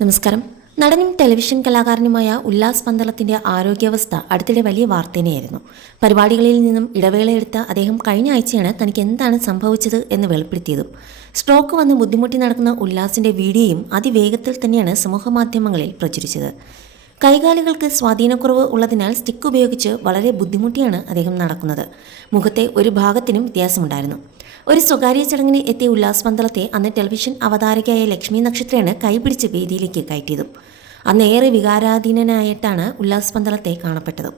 നമസ്കാരം. നടനും ടെലിവിഷൻ കലാകാരനുമായ ഉല്ലാസ് പന്തളത്തിന്റെ ആരോഗ്യാവസ്ഥ അടുത്തിടെ വലിയ വാർത്തേനെയായിരുന്നു. പരിപാടികളിൽ നിന്നും ഇടവേളയെടുത്ത അദ്ദേഹം കഴിഞ്ഞ ആഴ്ചയാണ് തനിക്ക് എന്താണ് സംഭവിച്ചത് എന്ന് വെളിപ്പെടുത്തിയതും. സ്ട്രോക്ക് വന്ന് ബുദ്ധിമുട്ടി നടക്കുന്ന ഉല്ലാസിന്റെ വീഡിയോയും അതിവേഗത്തിൽ തന്നെയാണ് സമൂഹമാധ്യമങ്ങളിൽ പ്രചരിച്ചത്. കൈകാലുകൾക്ക് സ്വാധീനക്കുറവ് ഉള്ളതിനാൽ സ്റ്റിക്ക് ഉപയോഗിച്ച് വളരെ ബുദ്ധിമുട്ടിയാണ് അദ്ദേഹം നടക്കുന്നത്. മുഖത്തെ ഒരു ഭാഗത്തിനും വ്യത്യാസമുണ്ടായിരുന്നു. ഒരു സ്വകാര്യ ചടങ്ങിന് എത്തിയ ഉല്ലാസ് പന്തളത്തെ അന്ന് ടെലിവിഷൻ അവതാരകയായ ലക്ഷ്മി നക്ഷത്രയാണ് കൈപിടിച്ച് വേദിയിലേക്ക് കയറ്റിയതും. അന്ന് ഏറെ വികാരാധീനനായിട്ടാണ് ഉല്ലാസ് പന്തളത്തെ കാണപ്പെട്ടത്.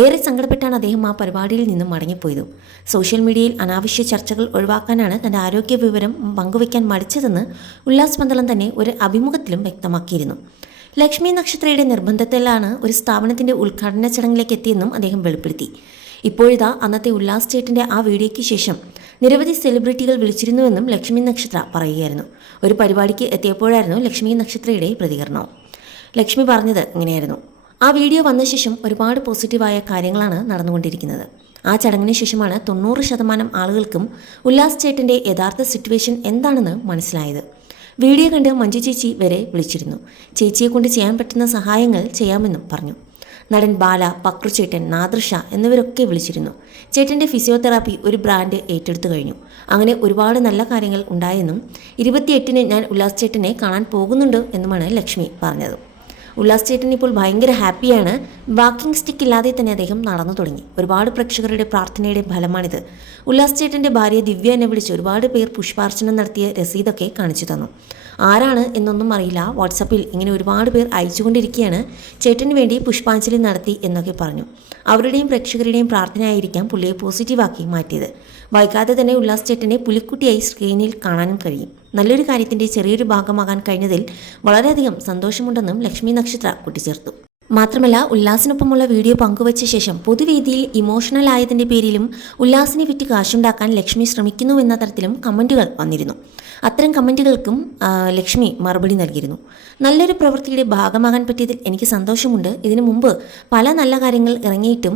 ഏറെ സങ്കടപ്പെട്ടാണ് അദ്ദേഹം ആ പരിപാടിയിൽ നിന്നും മടങ്ങിപ്പോയതും. സോഷ്യൽ മീഡിയയിൽ അനാവശ്യ ചർച്ചകൾ ഒഴിവാക്കാനാണ് തന്റെ ആരോഗ്യ വിവരം പങ്കുവയ്ക്കാൻ മടിച്ചതെന്ന് ഉല്ലാസ് പന്തളം തന്നെ ഒരു അഭിമുഖത്തിലും വ്യക്തമാക്കിയിരുന്നു. ലക്ഷ്മി നക്ഷത്രയുടെ നിർബന്ധത്തിലാണ് ഒരു സ്ഥാപനത്തിന്റെ ഉദ്ഘാടന ചടങ്ങിലേക്ക് എത്തിയെന്നും അദ്ദേഹം വെളിപ്പെടുത്തി. ഇപ്പോഴിതാ അന്നത്തെ ഉല്ലാസ് ചേട്ടന്റെ ആ വീഡിയോയ്ക്ക് ശേഷം നിരവധി സെലിബ്രിറ്റികൾ വിളിച്ചിരുന്നുവെന്നും ലക്ഷ്മി നക്ഷത്ര പറയുകയായിരുന്നു. ഒരു പരിപാടിക്ക് എത്തിയപ്പോഴായിരുന്നു ലക്ഷ്മി നക്ഷത്രയുടെ പ്രതികരണം. ലക്ഷ്മി പറഞ്ഞത് ഇങ്ങനെയായിരുന്നു. ആ വീഡിയോ വന്ന ശേഷം ഒരുപാട് പോസിറ്റീവായ കാര്യങ്ങളാണ് നടന്നുകൊണ്ടിരിക്കുന്നത്. ആ ചടങ്ങിന് ശേഷമാണ് തൊണ്ണൂറ് ശതമാനം ആളുകൾക്കും ഉല്ലാസ് ചേട്ടന്റെ യഥാർത്ഥ സിറ്റുവേഷൻ എന്താണെന്ന് മനസ്സിലായത്. വീഡിയോ കണ്ട് മഞ്ജു ചേച്ചി വരെ വിളിച്ചിരുന്നു. ചേച്ചിയെ കൊണ്ട് ചെയ്യാൻ പറ്റുന്ന സഹായങ്ങൾ ചെയ്യാമെന്നും പറഞ്ഞു. നടൻ ബാല പക്രു ചേട്ടൻ നാദൃഷ എന്നിവരൊക്കെ വിളിച്ചിരുന്നു. ചേട്ടന്റെ ഫിസിയോതെറാപ്പി ഒരു ബ്രാൻഡ് ഏറ്റെടുത്തു കഴിഞ്ഞു. അങ്ങനെ ഒരുപാട് നല്ല കാര്യങ്ങൾ ഉണ്ടായെന്നും ഇരുപത്തിയെട്ടിന് ഞാൻ ഉല്ലാസ് ചേട്ടനെ കാണാൻ പോകുന്നുണ്ട് എന്നുമാണ് ലക്ഷ്മി പറഞ്ഞത്. ഉല്ലാസ് ചേട്ടൻ ഇപ്പോൾ ഭയങ്കര ഹാപ്പിയാണ് വാക്കിംഗ് സ്റ്റിക്ക് ഇല്ലാതെ തന്നെ അദ്ദേഹം നടന്നു തുടങ്ങി. ഒരുപാട് പ്രേക്ഷകരുടെ പ്രാർത്ഥനയുടെ ഫലമാണിത്. ഉല്ലാസ് ചേട്ടന്റെ ഭാര്യ ദിവ്യ എന്നെ വിളിച്ച് ഒരുപാട് പേർ പുഷ്പാർച്ചന നടത്തിയ രസീതൊക്കെ കാണിച്ചു തന്നു. ആരാണ് എന്നൊന്നും അറിയില്ല. വാട്സപ്പിൽ ഇങ്ങനെ ഒരുപാട് പേർ അയച്ചുകൊണ്ടിരിക്കുകയാണ്. ചേട്ടന് വേണ്ടി പുഷ്പാഞ്ജലി നടത്തി എന്നൊക്കെ പറഞ്ഞു. അവരുടെയും പ്രേക്ഷകരുടെയും പ്രാർത്ഥനയായിരിക്കാം പുള്ളിയെ പോസിറ്റീവാക്കി മാറ്റിയത്. വൈകാതെ തന്നെ ഉല്ലാസ് ചേട്ടനെ പുലിക്കുട്ടിയായി സ്ക്രീനിൽ കാണാനും കഴിയും. നല്ലൊരു കാര്യത്തിന്റെ ചെറിയൊരു ഭാഗമാകാൻ കഴിഞ്ഞതിൽ വളരെയധികം സന്തോഷമുണ്ടെന്നും ലക്ഷ്മി നക്ഷത്ര കൂട്ടിച്ചേർത്തു. മാത്രമല്ല ഉല്ലാസിനൊപ്പമുള്ള വീഡിയോ പങ്കുവച്ച ശേഷം പൊതുവേദിയിൽ ഇമോഷണൽ ആയതിന്റെ പേരിലും ഉല്ലാസിനെ വിറ്റ് കാശുണ്ടാക്കാൻ ലക്ഷ്മി ശ്രമിക്കുന്നു എന്ന തരത്തിലും കമന്റുകൾ വന്നിരുന്നു. അത്തരം കമന്റുകൾക്കും ലക്ഷ്മി മറുപടി നൽകിയിരുന്നു. നല്ലൊരു പ്രവൃത്തിയുടെ ഭാഗമാകാൻ പറ്റിയതിൽ എനിക്ക് സന്തോഷമുണ്ട്. ഇതിനു മുമ്പ് പല നല്ല കാര്യങ്ങൾ ഇറങ്ങിയിട്ടും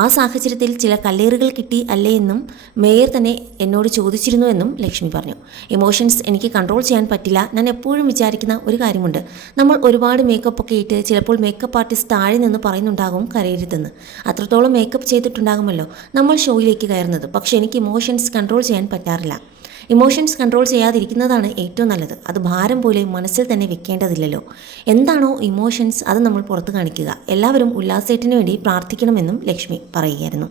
ആ സാഹചര്യത്തിൽ ചില കല്ലേറുകൾ കിട്ടി അല്ലേ എന്നും മേയർ തന്നെ എന്നോട് ചോദിച്ചിരുന്നു എന്നും ലക്ഷ്മി പറഞ്ഞു. ഇമോഷൻസ് എനിക്ക് കൺട്രോൾ ചെയ്യാൻ പറ്റില്ല. ഞാൻ എപ്പോഴും വിചാരിക്കുന്ന ഒരു കാര്യമുണ്ട്. നമ്മൾ ഒരുപാട് മേക്കപ്പ് ഒക്കെ ഇട്ട് ചിലപ്പോൾ മേക്കപ്പ് ആർട്ടിസ്റ്റ് താഴെ നിന്ന് പറയുന്നുണ്ടാകും കരയരുതെന്ന്. അത്രത്തോളം മേക്കപ്പ് ചെയ്തിട്ടുണ്ടാകുമല്ലോ. നമ്മൾ ഷോയിലേക്ക് കയറുന്നത്. പക്ഷേ എനിക്ക് ഇമോഷൻസ് കൺട്രോൾ ചെയ്യാൻ പറ്റാറില്ല. ഇമോഷൻസ് കൺട്രോൾ ചെയ്യാതിരിക്കുന്നതാണ് ഏറ്റവും നല്ലത്. അത് ഭാരം പോലെ മനസ്സിൽ തന്നെ വെക്കേണ്ടതില്ലല്ലോ. എന്താണോ ഇമോഷൻസ് അത് നമ്മൾ പുറത്ത് കാണിക്കുക. എല്ലാവരും ഉല്ലാസേറ്റിന് വേണ്ടി പ്രാർത്ഥിക്കണമെന്നും ലക്ഷ്മി പറയുകയായിരുന്നു.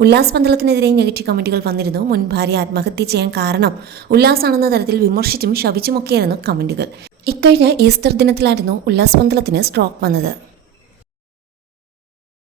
ഉല്ലാസ് പന്തളത്തിനെതിരെ നെഗറ്റീവ് കമന്റുകൾ വന്നിരുന്നു. മുൻ ഭാര്യ ആത്മഹത്യ ചെയ്യാൻ കാരണം ഉല്ലാസാണെന്ന തരത്തിൽ വിമർശിച്ചും ശപിച്ചുമൊക്കെയായിരുന്നു കമന്റുകൾ ഇക്കഴിഞ്ഞ ഈസ്റ്റർ ദിനത്തിലായിരുന്നു ഉല്ലാസ് പന്തളത്തിന് സ്ട്രോക്ക് വന്നത്.